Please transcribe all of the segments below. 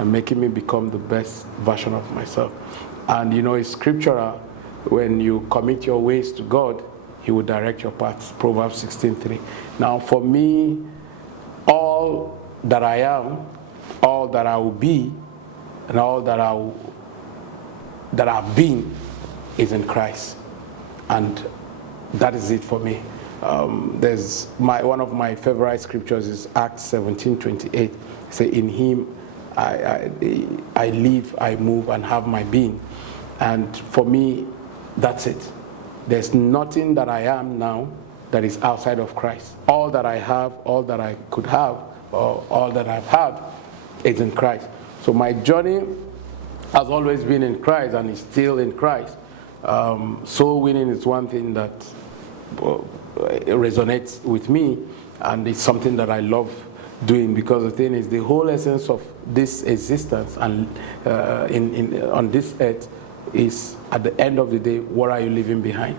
and making me become the best version of myself. And you know, it's scriptural. When you commit your ways to God, He will direct your paths. Proverbs 16:3. Now, for me, all that I am, all that I will be, and all that I've been is in Christ. And that is it for me. There's one of my favorite scriptures is Acts 17:28. Say, in Him I live, I move, and have my being. And for me, that's it. There's nothing that I am now that is outside of Christ. All that I have, all that I could have, or all that I've had is in Christ. So my journey has always been in Christ and is still in Christ. Soul winning is one thing that resonates with me, and it's something that I love doing, because the thing is, the whole essence of this existence and on this earth is, at the end of the day, what are you leaving behind?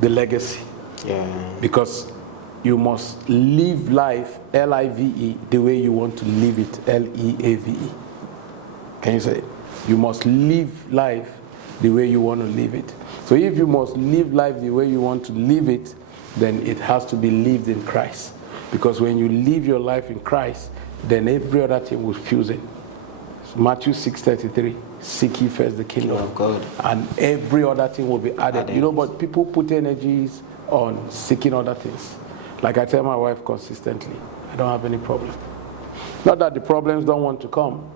The legacy. Yeah. Because you must live life, L-I-V-E, the way you want to live it, L-E-A-V-E. Can you say it? You must live life the way you want to live it. So if you must live life the way you want to live it, then it has to be lived in Christ. Because when you live your life in Christ, then every other thing will fuse in. Matthew 6:33, seek ye first the kingdom of God, and every other thing will be added. You know, but people put energies on seeking other things. Like I tell my wife consistently, I don't have any problem. Not that the problems don't want to come,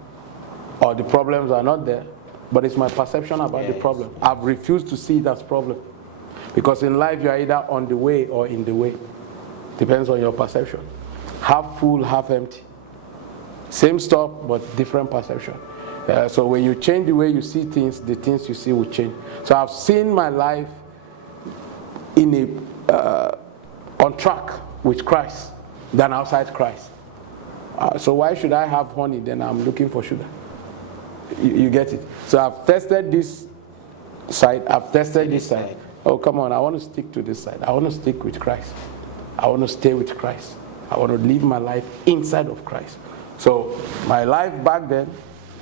or the problems are not there, but it's my perception about the problem. I've refused to see it as a problem. Because in life, you are either on the way or in the way. Depends on your perception. Half full, half empty. Same stuff, but different perception. So when you change the way you see things, the things you see will change. So I've seen my life in on track with Christ than outside Christ. So why should I have honey, then I'm looking for sugar? You get it? So I've tested this side, I've tested this side. Oh, come on, I want to stick to this side. I want to stick with Christ. I want to stay with Christ. I want to live my life inside of Christ. So my life back then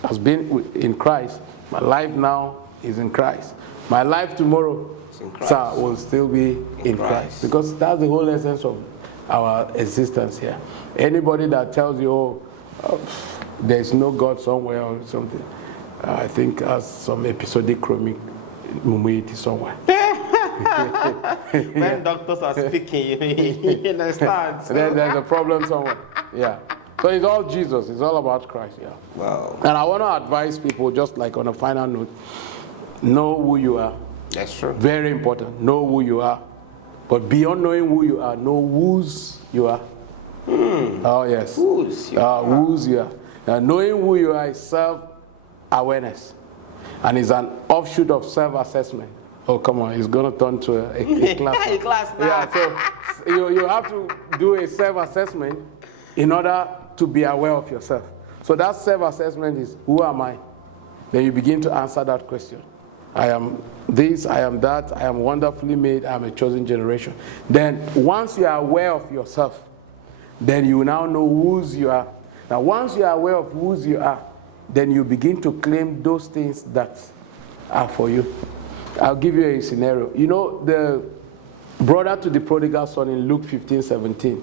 has been in Christ. My life now is in Christ. My life tomorrow, sir, will still be in Christ. Because that's the whole essence of our existence here. Anybody that tells you, oh, there's no God somewhere or something, I think has some episodic chromic mumity somewhere. When doctors are speaking, you understand. There's a problem somewhere. Yeah. So it's all Jesus. It's all about Christ. Yeah. Wow. And I want to advise people, just like on a final note, know who you are. That's true. Very important. Know who you are. But beyond knowing who you are, know whose you are. Oh, yes. Whose you are. Whose you are. Knowing who you are is self-awareness. And it's an offshoot of self-assessment. Oh, come on. It's going to turn to a class. A class now. Yeah, so you have to do a self-assessment in order to be aware of yourself. So that self-assessment is, who am I? Then you begin to answer that question. I am this, I am that, I am wonderfully made, I am a chosen generation. Then once you are aware of yourself, then you now know whose you are. Now once you are aware of whose you are, then you begin to claim those things that are for you. I'll give you a scenario. You know, the brother to the prodigal son in Luke 15:17,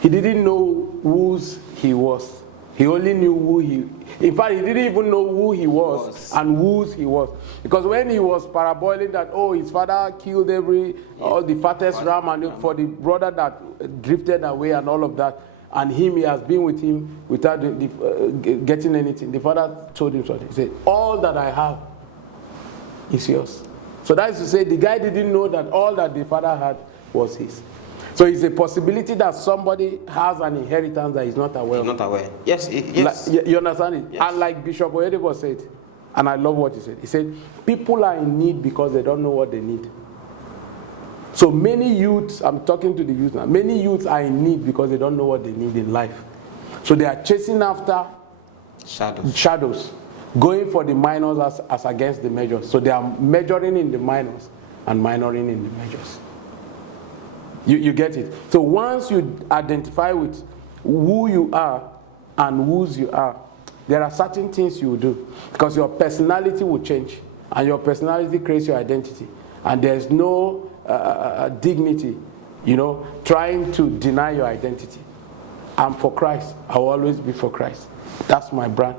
he didn't know whose he was. He only knew who he... In fact, he didn't even know who he was and whose he was. Because when he was paraboling that, oh, his father killed all the fattest ram, and for the brother that drifted away and all of that, and he has been with him without getting anything, the father told him something. He said, all that I have is yours. So that is to say, the guy didn't know that all that the father had was his. So it's a possibility that somebody has an inheritance that he's not aware of. Not aware. Yes, yes. You understand it? Yes. And like Bishop Oyedepo said, and I love what he said, people are in need because they don't know what they need. So many youths, I'm talking to the youth now, many youths are in need because they don't know what they need in life. So they are chasing after shadows, going for the minors as against the majors. So they are majoring in the minors and minoring in the majors. You get it? So once you identify with who you are and whose you are, there are certain things you will do because your personality will change, and your personality creates your identity, and there's no dignity, trying to deny your identity. I'm for Christ. I will always be for Christ. That's my brand.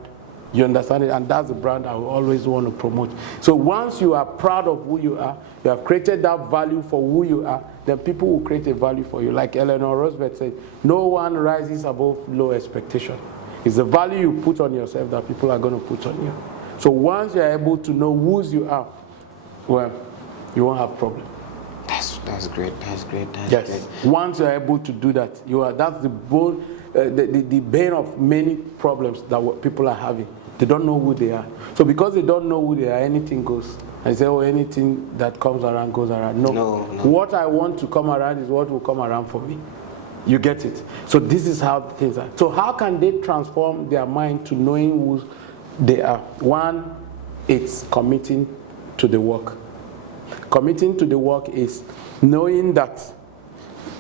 You understand it? And that's the brand I will always want to promote. So once you are proud of who you are, you have created that value for who you are, then people will create a value for you. Like Eleanor Roosevelt said, no one rises above low expectation. It's the value you put on yourself that people are going to put on you. So once you're able to know whose you are, well, you won't have problem. That's great. That's great. Yes. Great. Once you're able to do that, that's the bane of many problems that people are having. They don't know who they are. So because they don't know who they are, anything goes. I say, anything that comes around goes around. No. What I want to come around is what will come around for me. You get it? So this is how things are. So how can they transform their mind to knowing who they are? One, it's committing to the work. Committing to the work is knowing that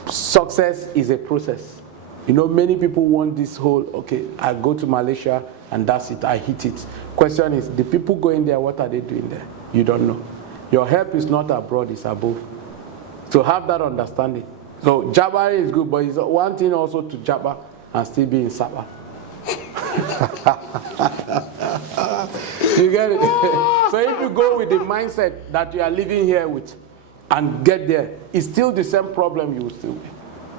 success is a process. Many people want this whole, okay, I go to Malaysia and that's it, I hit it. Question is, the people going there, what are they doing there? You don't know. Your help is not abroad, it's above. So have that understanding. So Jabba is good, but it's one thing also to Jabba and still be in Sabah. You get it? So if you go with the mindset that you are living here with and get there, it's still the same problem you will still be.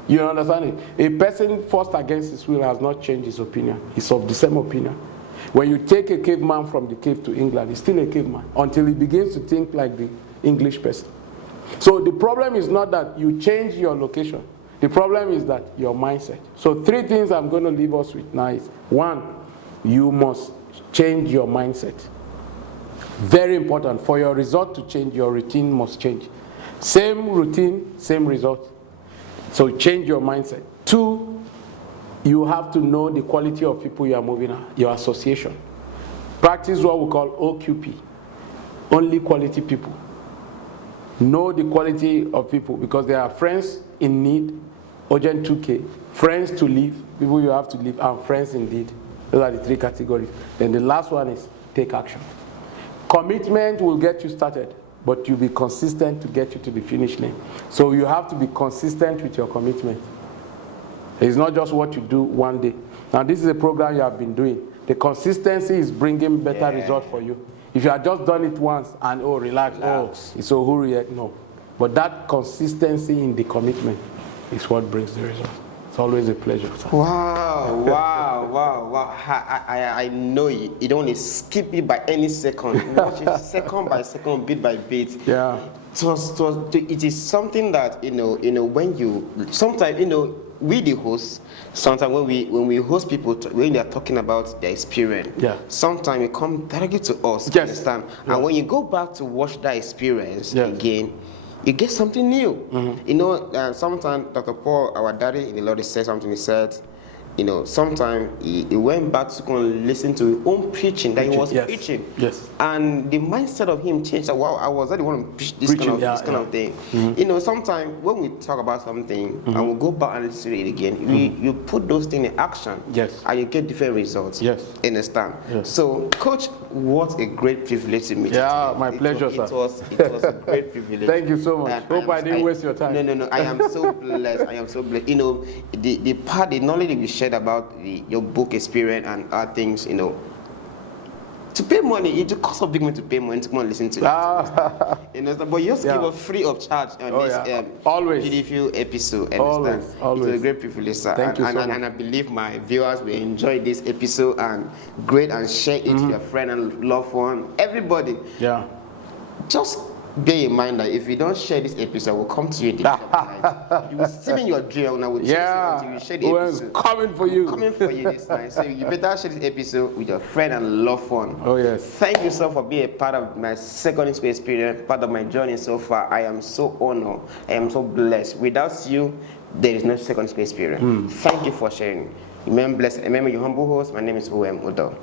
You understand it? A person forced against his will has not changed his opinion. He's of the same opinion. When you take a caveman from the cave to England, he's still a caveman until he begins to think like the English person. So the problem is not that you change your location. The problem is that your mindset. So 3 things I'm going to leave us with now is, 1, you must change your mindset. Very important. For your result to change, your routine must change. Same routine, same result. So change your mindset. 2, you have to know the quality of people you are moving at, your association. Practice what we call OQP, only quality people. Know the quality of people, because there are friends in need, urgent 2K, friends to leave, people you have to leave, and friends indeed. Those are the 3 categories. Then the last one is take action. Commitment will get you started, but you'll be consistent to get you to the finish line. So you have to be consistent with your commitment. It's not just what you do one day. Now this is a program you have been doing. The consistency is bringing better results for you. If you have just done it once and relax. It's a hurry, no. But that consistency in the commitment is what brings the result. It's always a pleasure. Wow. I know you don't want to skip it by any second. Watch it second by second, bit by bit. Yeah. It is something that, when you, sometimes, we the hosts, sometimes when we host people, when they are talking about their experience, sometimes it comes directly to us, understand? Yeah. And when you go back to watch that experience again, you get something new. Sometimes Dr. Paul, our daddy in the Lord, said something. He said, sometimes he went back to go and listen to his own preaching that he was preaching. Yes. And the mindset of him changed. Wow, I was already want to preach this kind of thing. Sometimes when we talk about something and we go back and listen to it again, you put those things in action. Yes. And you get different results. Yes. Understand? Yes. So, Coach, what a great privilege to meet you. Yeah, my pleasure, sir. It was a great privilege. Thank you so much. Hope I didn't waste your time. No. I am so blessed. I am so blessed. The knowledge that we shared about your book experience and other things, to pay money, it costs a big money to pay money to come and listen to it. But you just give us free of charge on this always GDFU episode. Always. It's a great privilege, sir. Thank you so much. And I believe my viewers will enjoy this episode and share it to your friend and loved one, everybody. Yeah. Just bear in mind that if you don't share this episode, we'll come to you in the night. You will see me in your dream and I will chase you until you share the episode. Coming for you. Coming for you this night. So you better share this episode with your friend and loved one. Oh yes. Thank you so much for being a part of my secondary school experience, part of my journey so far. I am so honored. I am so blessed. Without you, there is no secondary school experience. Thank you for sharing. Remember blessed. Remember your humble host. My name is O.M. Odo.